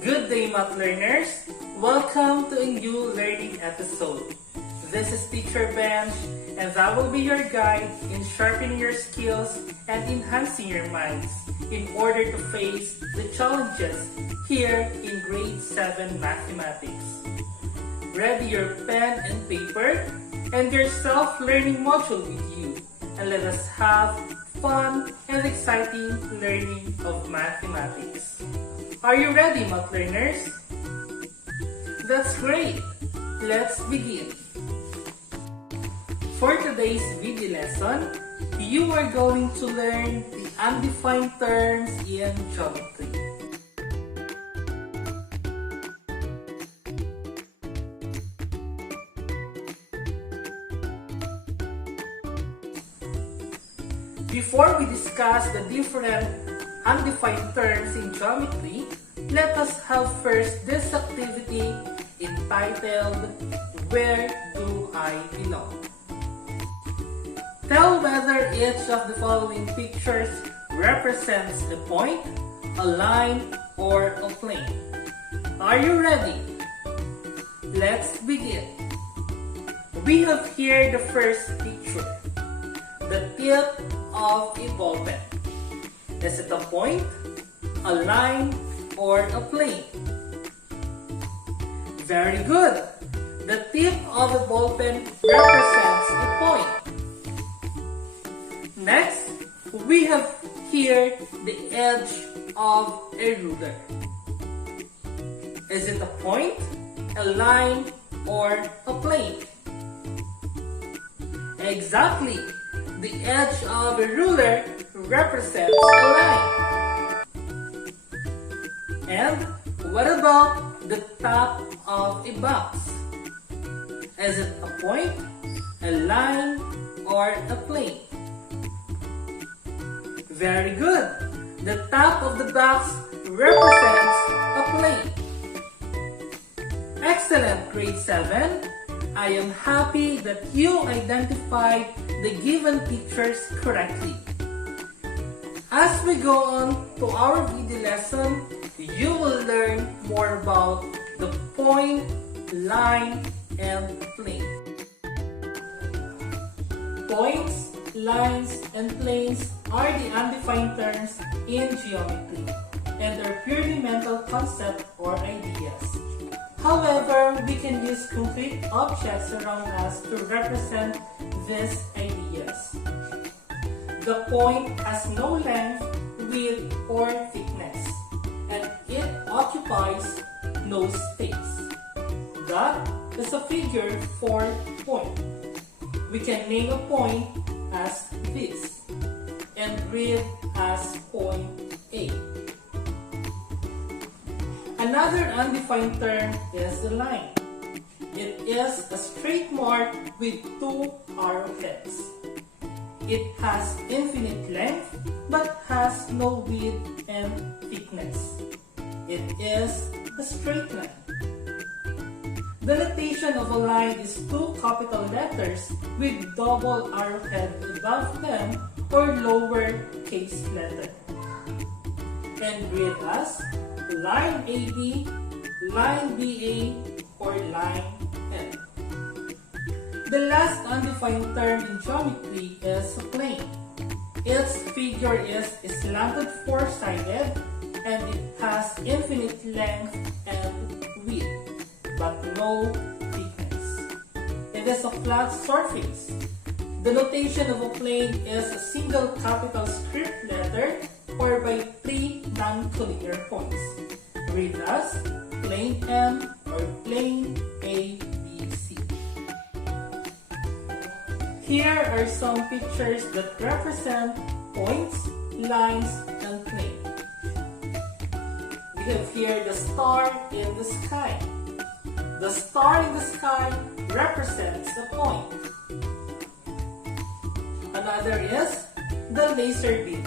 Good day, math learners! Welcome to a new learning episode. This is Teacher Bench, and I will be your guide in sharpening your skills and enhancing your minds in order to face the challenges here in grade 7 mathematics. Ready your pen and paper and your self-learning module with you, and let us have fun and exciting learning of mathematics. Are you ready, math learners? That's great! Let's begin. For today's video lesson, you are going to learn the undefined terms in geometry. Before we discuss the different undefined terms in geometry, let us have first this activity entitled Where Do I Belong? Tell whether each of the following pictures represents a point, a line, or a plane. Are you ready? Let's begin. We have here the first picture, the tip of a ball pen. Is it a point, a line, or a plane? Very good! The tip of a ball pen represents a point. Next, we have here the edge of a ruler. Is it a point, a line, or a plane? Exactly! The edge of a ruler represents a line. And what about the top of a box? Is it a point, a line, or a plane? Very good! The top of the box represents a plane. Excellent, grade 7! I am happy that you identified the given pictures correctly. As we go on to our video lesson, you will learn more about the point, line, and plane. Points, lines, and planes are the undefined terms in geometry and are purely mental concepts or ideas. However, we can use concrete objects around us to represent these ideas. The point has no length, width, or thickness, and it occupies no space. That is a figure for point. We can name a point as this and read as point A. Another undefined term is the line. It is a straight mark with two arrowheads. It has infinite length but has no width and thickness. It is a straight line. The notation of a line is two capital letters with double arrowhead above them or lower case letter. And read as line AB, line BA, or line N. The last undefined term in geometry is a plane. Its figure is slanted four-sided and it has infinite length and width, but no thickness. It is a flat surface. The notation of a plane is a single capital script letter or by three non-collinear points. Read as plane M or plane A, B, C. Here are some pictures that represent points, lines, and plane. We have here the star in the sky. The star in the sky represents a point. Another is the laser beam,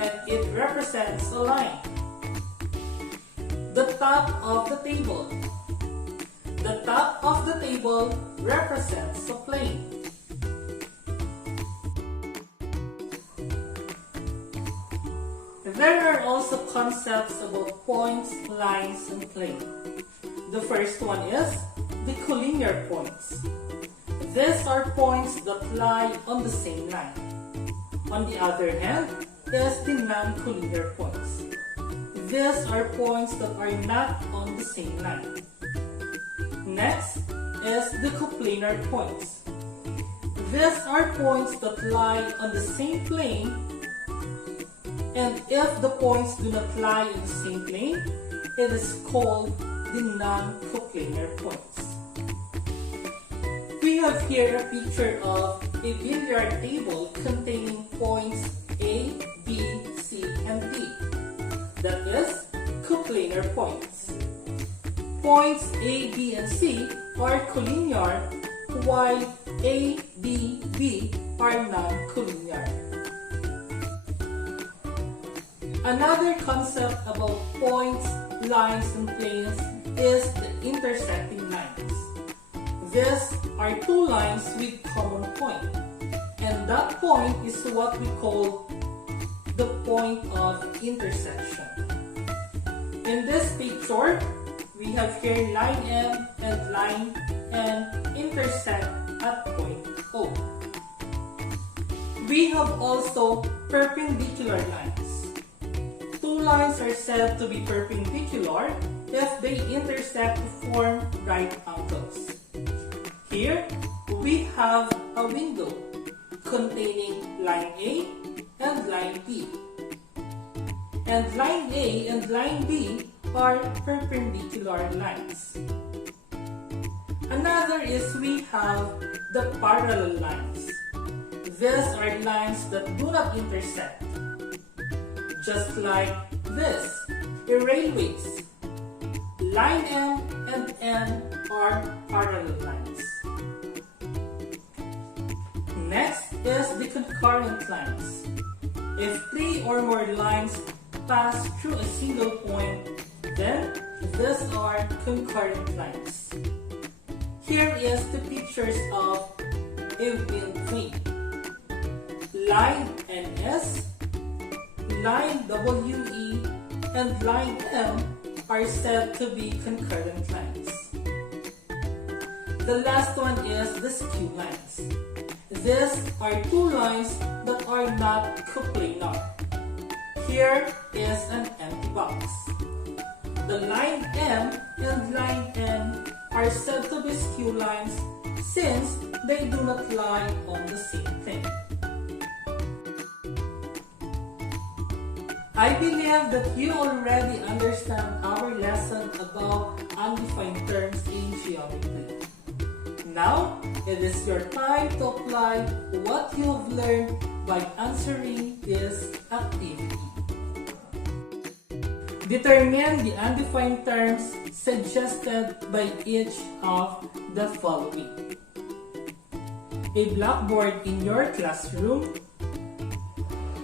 and it represents a line. The top of the table. The top of the table represents a plane. There are also concepts about points, lines, and plane. The first one is the collinear points. These are points that lie on the same line. On the other hand is the non-collinear points. These are points that are not on the same line. Next is the coplanar points. These are points that lie on the same plane, and if the points do not lie in the same plane, it is called the non-coplanar points. We have here a picture of a billiard table containing points A, B, C, and D. That is coplanar points. Points A, B, and C are collinear, while A, B, B are non-collinear. Another concept about points, lines, and planes is the intersecting lines. These are two lines with common point, and that point is what we call the point of intersection. In this picture, we have here line M and line N intersect at point O. We have also perpendicular lines. Two lines are said to be perpendicular if they intersect to form right angles. Here, we have a window containing line A and line B. And line A and line B are perpendicular lines. Another is we have the parallel lines. These are lines that do not intersect. Just like this, a railways. Line M and N are parallel lines. Next is the concurrent lines. If three or more lines pass through a single point, then these are concurrent lines. Here is the pictures of a wind vane. Line NS, line WE, and line M are said to be concurrent lines. The last one is the skew lines. These are two lines that are not coplanar. Here is an empty box. The line M and line N are said to be skew lines since they do not lie on the same thing. I believe that you already understand our lesson about undefined terms in geometry. Now, it is your time to apply what you have learned by answering this activity. Determine the undefined terms suggested by each of the following. A blackboard in your classroom,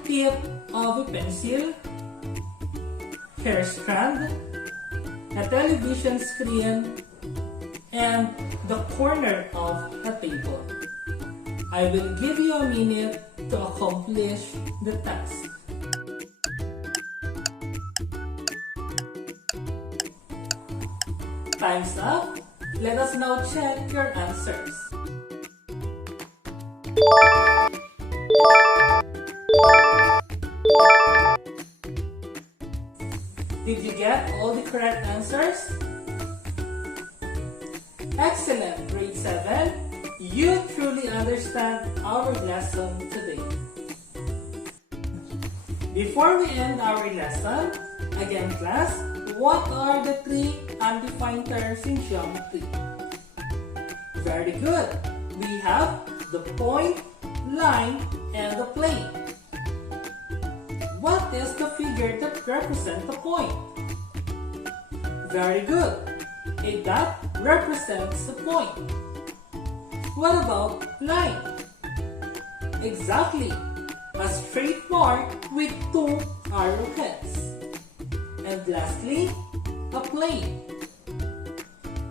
tip of a pencil, hair strand, a television screen, and the corner of a table. I will give you a minute to accomplish the task. Time's up. Let us now check your answers. Did you get all the correct answers? Excellent, grade 7. You truly understand our lesson today. Before we end our lesson, again class, what are the three undefined terms in geometry? Very good. We have the point, line, and the plane. What is the figure that represents the point? Very good. A dot represents the point. What about line? Exactly. A straight mark with two arrowheads. And lastly, a plane.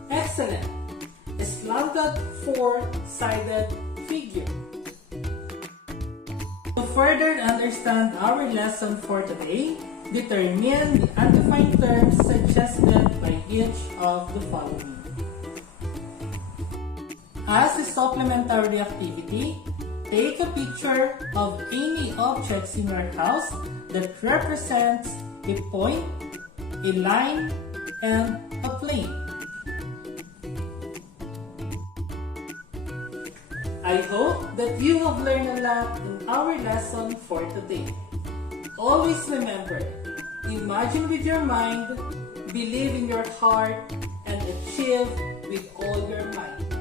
Excellent. A slanted four-sided figure. To further understand our lesson for today, Determine the undefined terms suggested by each of the following. As a supplementary activity, take a picture of any objects in your house that represents a point, a line, and a plane. I hope that you have learned a lot in our lesson for today. Always remember, imagine with your mind, believe in your heart, and achieve with all your might.